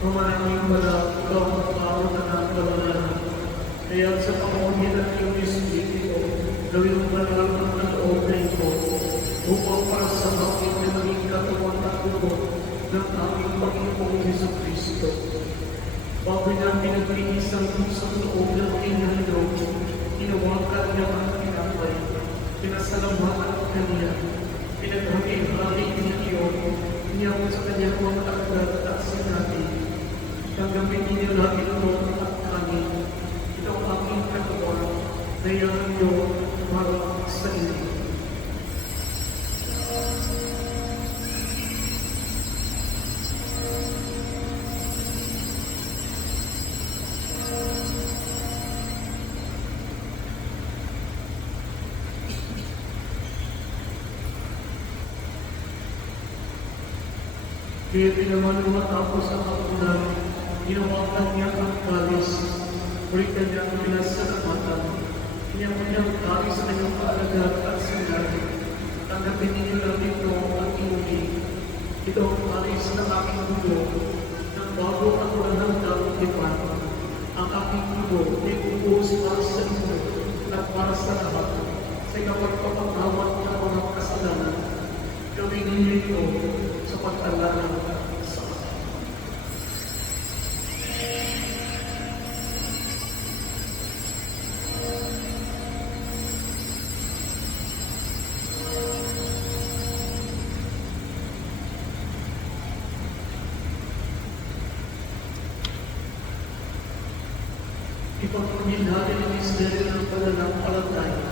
Maraming wala ikaw ang tao na nagkawalahan. Kaya sa pamamagitan ng iyong Espiritu, gawin mo banal ang kaloob na ito upang para sa akin na maging katawan at dugo ng aming Panginoong Jesucristo. Bago niya pinag-iisang pusang loob ng inhalog, inawakan niya ang tinapay, pinasalamatan ang kanya, pinaghagi-hagi niya iyon, iniyawag sa kanyang mga aklat at sinabi, tanggapin ninyo lagi ito at kanin. Ito ang aking katawan, dayahan niyo para sa inyo. Kaya naman nung matapos ang hapunan, hinawakan niya ang kalis, mulit kanyang pinasalamatan, niyang kalis sa kanyang kaalagat at sinabi, tanggapin ninyo lang ito at inumin. Ito ang kalis ng aking dugo, ng bago at walang tipan. Ang aking dugo ay ubos para sa inyo at para sa lahat, sa ikapagpapatawad ng mga kasalanan. Gawin ninyo ito sa pagkalala sa akin. Ipagpagin natin ang misteryo ng pananampalataya.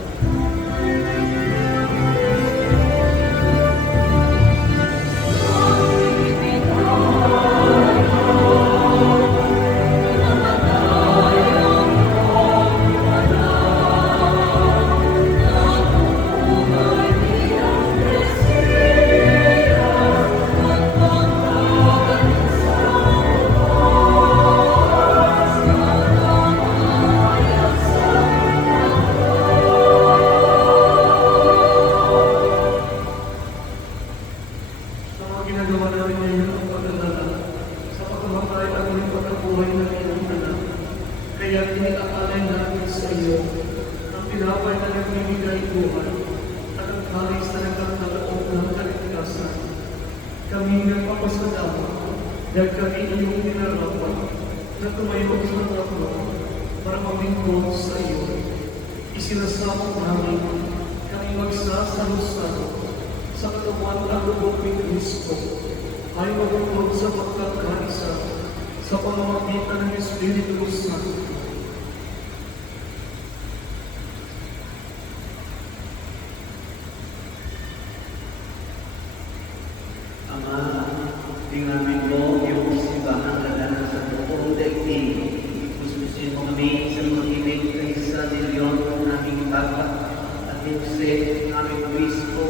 Sa mga ginagawa namin ngayon ang pag-alala sa pagkamatay at muling pagkabuhay ng iyong anak. Kaya iniaalay natin sa iyo ang tinapay na nagbibigay buhay at ang kalis na nagkakalaog ng kaligtasan. Kami nagpapasalamat dahil kami iyong pinarapan na tumayo sa trono para maglingkod sa iyo. Isinasamo namin kami magsasalo-salo sa katawan ng lubog ni Kristo ay magulog sa pagkakaisa sa pamamagitan ng Espiritu Santo. Ama, tingnan mo yung simbahang laganap sa buong daigdig. Gustusin mo kami sa mag-ibig kay sa Leon ng aming Papa at Jose ng aming Obispo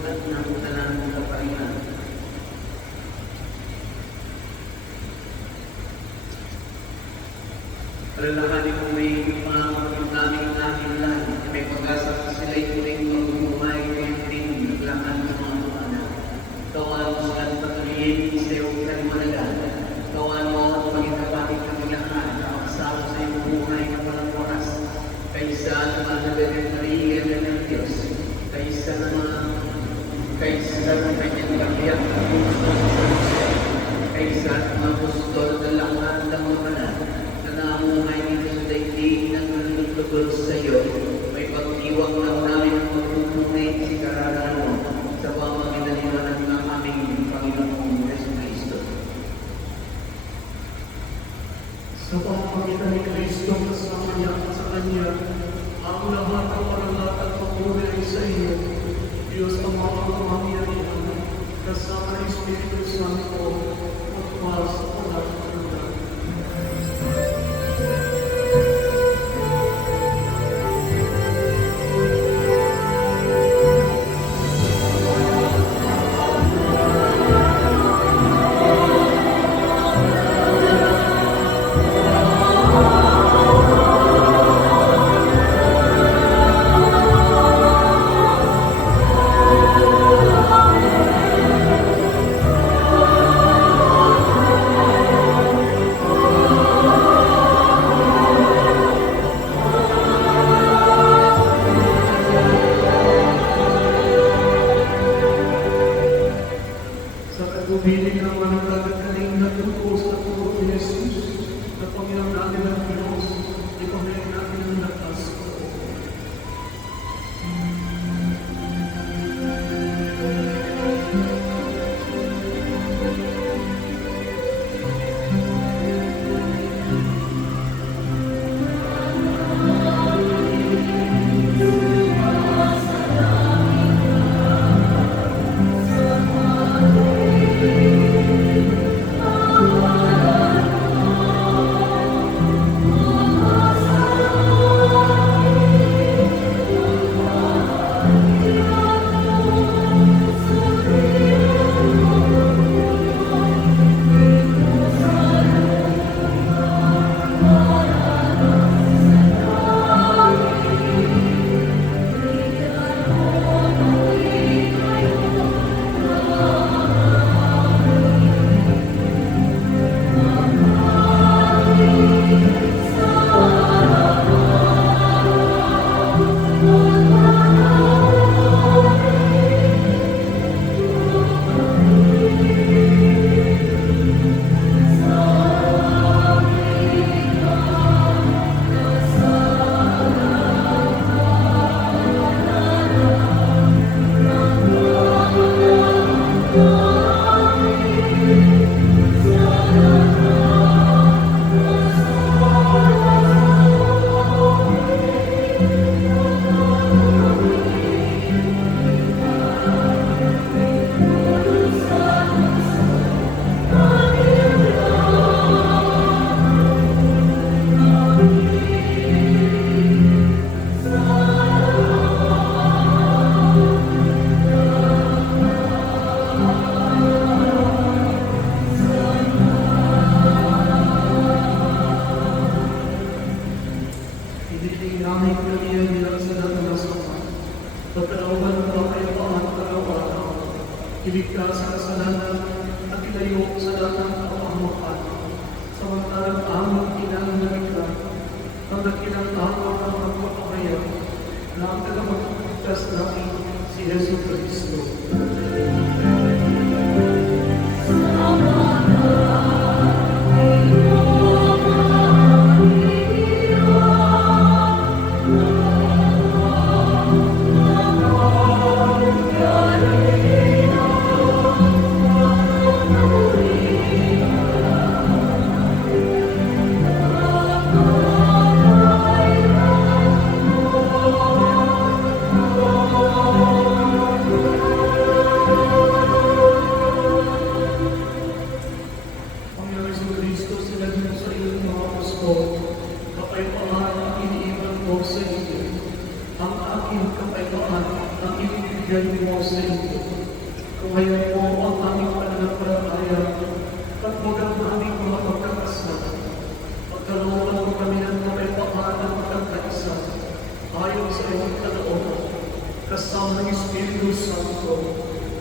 at ng talang kaparihan. Alalahanin mo may mga namin lahat. May pag-asa sa sila'y tuwing magmumay kayong din naglakan ng mga anak. Kawan mo sa patuloyin sa iyong kalimalagan. Kawan mo at magkakapatid kami lahat na makasama sa iyong buhay na walang wakas. Kaysa naman na nagkakariyan ng Diyos. Kaysa naman kanyang kahiyak na gusto sa Diyos. Kaysa naman gusto na lahat ng mga anak na namuhay nito sa daigdig ng nalulugod sa iyo. May pagdiwang lang namin ang magpupunay si karanahan mo sa pamamagitan ng aming Panginoong Jesucristo. Sa pamamagitan ni Kristo kasama niya at sa Kanya, ang lahat ng parangal at papuri sa iyo, Diyos ang mga kamangyarihan, kasama ng Espiritu Santo, magmahal sa lahat ng lugar. Iniinangin ko niya nilang sa lahat ng masama. Pagkalooban ng kapayapaan at araw-araw, iligtas sa kasalanan at ilayo sa lahat ng kapahamakan. Samantalang aming kinangalikla, ang dakilang araw ng magpapahayag na ang tagapagligtas namin si Yesu Cristo. Panginoon Jesucristo, sinabi mo sa iyong mga apostol, kapayapaan ang iniiwan ko sa iyo. Ang aking kapayapaan ang ibibigay mo sa iyo. Kumayan mo ang aming pananampalataya at huwag ang aming mga pagkakasala. Pagkalooban mo kami ng kapayapaan at pagkakaisa, ayon sa iyong kalooban, kasama ng Espiritu Santo,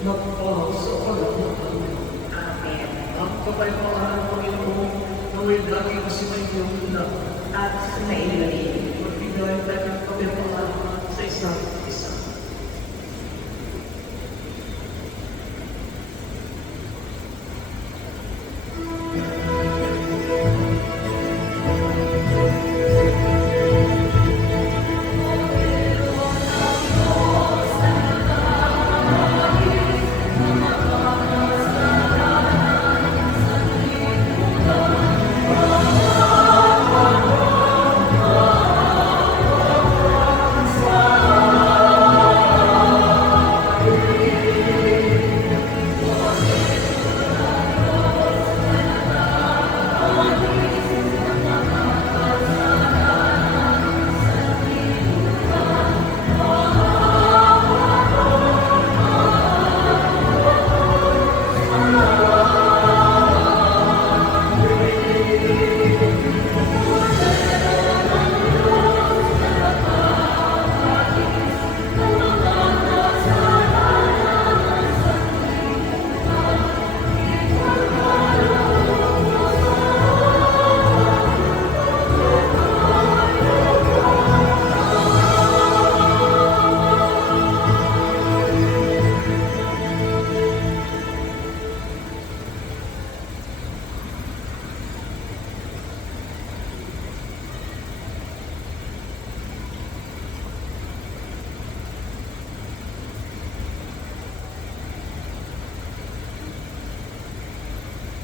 magpahal sa pagkakasala. Amen. Ang kapayapaan ng Panginoon naway lagi na si may iyong lahat. At sumailin. Magbigay tayo ng kapayapaan sa isa't isa.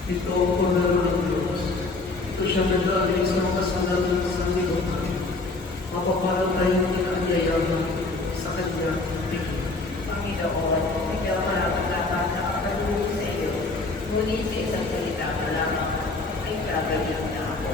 Ito ang punaro ng Diyos. Ito siya nag-aalis ng kasalanan sa libutan. Mapaparal tayong kinanyayaman sa Kanya tingin. Panginoon, ikaw marapat-dapat na kapalulog sa iyo. Ngunit sa isang salita mo lamang ay gagawin na ako.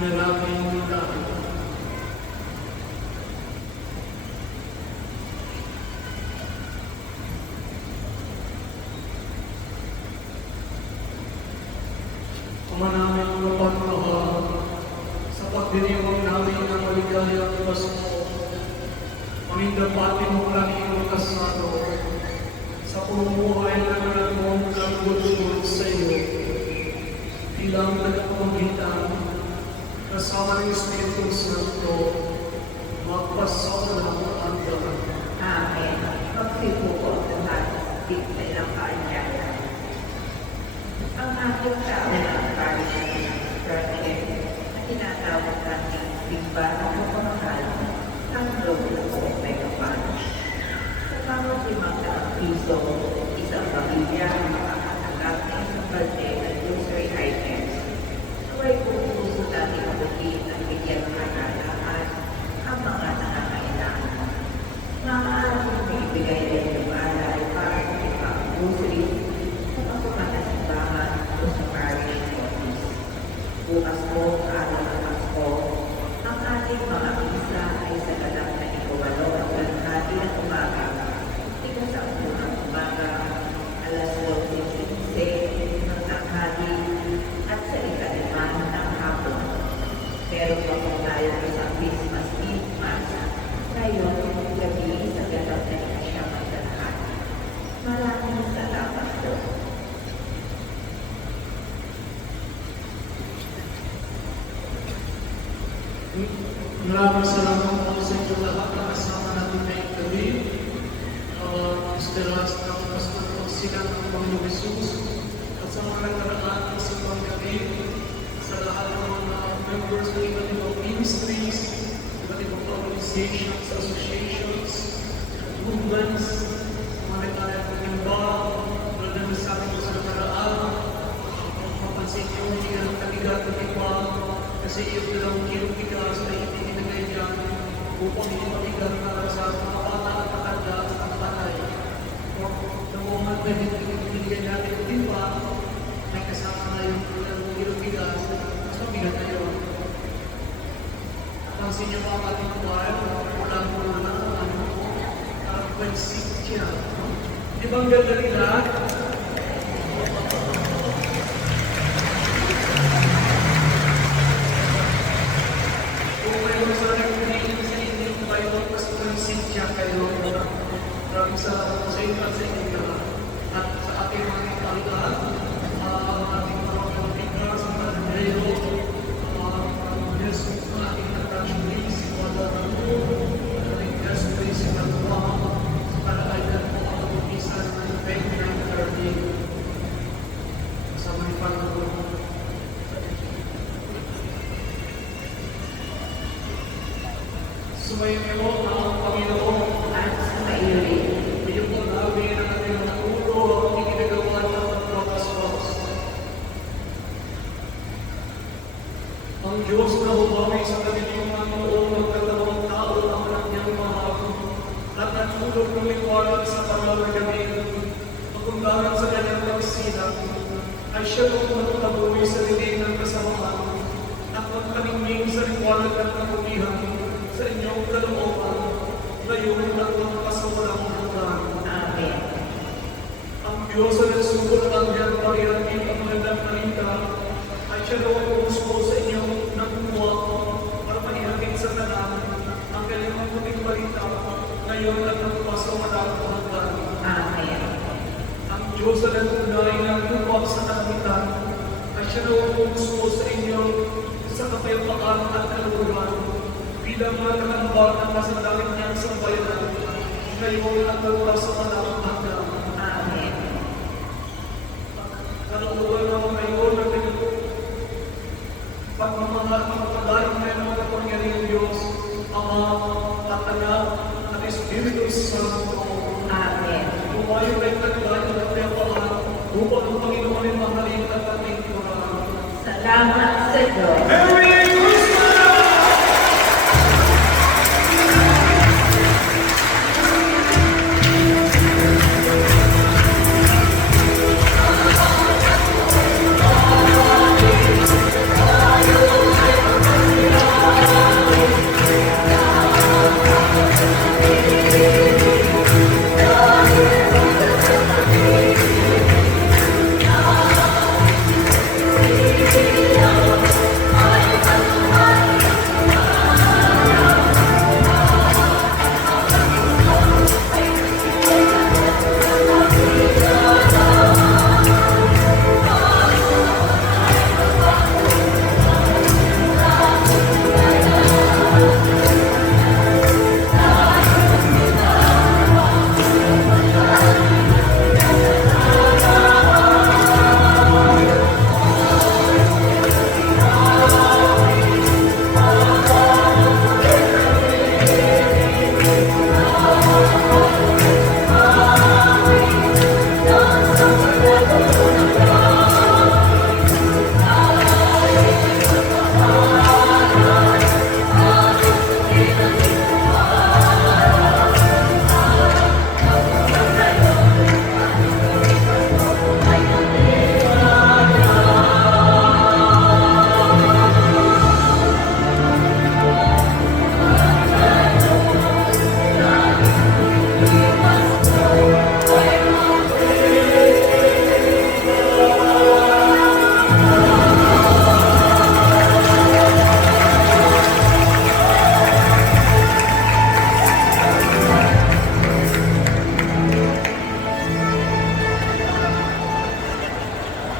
manalangin tayo. Ama namin ang mapagmahal, sa pagdiriwang namin ang maligayang Pasko, pamindapatin mo lang iyong kasado, sa pumumuhay na nanagmong kalugod sa iyo, bilang nagpamagitan, kasama ng Espiritu Santo, magpasawalang ang dapat. Amen. Magsibuko sa lahat sa ilang kaanyaya. Ang ating kaunang parish president na tinatawag natin simbahan ng pamahal ng Global Omega Parish. Sa bawat 500 piso, isang pamilya ang makakatanggap ng isang birthday at grocery items. Huwag pupuso natin mabuti at bigyan ng kanalaan ang mga nangangailangan. Maaaring may ibigay din yung alay para sa ibang groceries sa pasukan ng simbahan o sa parish office. Bukas po, araw ng Pasko, ang ating mga misa ay sa ganap na ikawalo ng kalahati ng umaga, ika-10 ng umaga, alas 12:15 ng tanghali, at sa ika-5 ng hapon. Meron pa po tayo isang Christmas Eve Mass ngayon gabi sa ganap na ika-9 ng tanghali. Maraming salamat po. Maraming salamat po sa inyo lahat na kasama natin ngayong gabi. Esperanza ng Pastor Pagsilang ng Panginoon Jesus at sa mga nakaraan ng simbang gabi, sa lahat ng mga members ng iba't ibang ministries, iba't ibang organizations, associations, movements, mga nagkaya ng imba, tulad ng sabi ko sa nakaraan, mapansin niyo hindi ka ng kabigat ng iba, kasi iyo dalang kilong bigas na hindi ginagay dyan upang hindi mabigat para sa mga bata at matanda at patay. The moment na binigyan natin ng timba, may kasama na yung kilong bigas, mas mabigat na yun. Pansin niyo ba ang ating buhay, wala, pagsik siya. Di ba ang ganda nila? Sa inyo at sa inyo lahat. At sa ating mga ikalitahan, ang ating mga kapatigas, sa mga nandero, yes, ang ating nagkasyonis, wala na po, ang ating nagkasyonis, sa nagwa, sa kalakailan po ang pag-upisan ng 29:30. Kasama ni Panginoon. Sumayin niyo ang Panginoon At sa maiulit, Bigyan po namin ang ating mga ulo ang ikinagawa ng pagpapaspas. Ang Diyos na humawi sa kanilang mga noong magkatawang tao ang kanyang mahal at natulog ng liwanag sa pangalan gabi. Pagkundangan sa kanyang pagsilang ay siya kung magtabuhi sa dinig ng kasamaan at magkaningning sa liwanag ng kagumihan sa inyong kalooban ngayon at magpasawalang hanggan. Amen. Ang Diyos na nagsugod ng Anghel Marian ng pagmagandang balita ay siya daw ang umusko sa inyong nagmuwa para maihatid sa tanan ang kanyang mabuting balita ngayon at magpasawalang hanggan. Amen. Ang Diyos na nagtunay ng lupa sa kalangitan ay siya daw ang umusko sa inyong sa kapayapaan at kaluguran bilang mga kahambal ng masalangit niyang sambayanan ngayon at magpasawalang hanggan. Amen. Kalauban naman ngayon ng pagmamahal ng pagdaing ng mga kapangyarihang Diyos, Ama at Anak at Espiritu Santo. Amen. Tumayo kay taglayan at kapaan upang ang Panginoon ay mahalin at ating kurang. Salamat sa Diyos. Merry Christmas!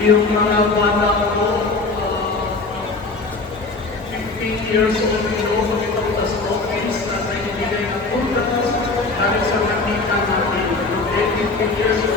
yung mga bata ko, 15 years old, kinuha itong tas office na nagbibigay ng puntas dahil sa nakita natin. 15 years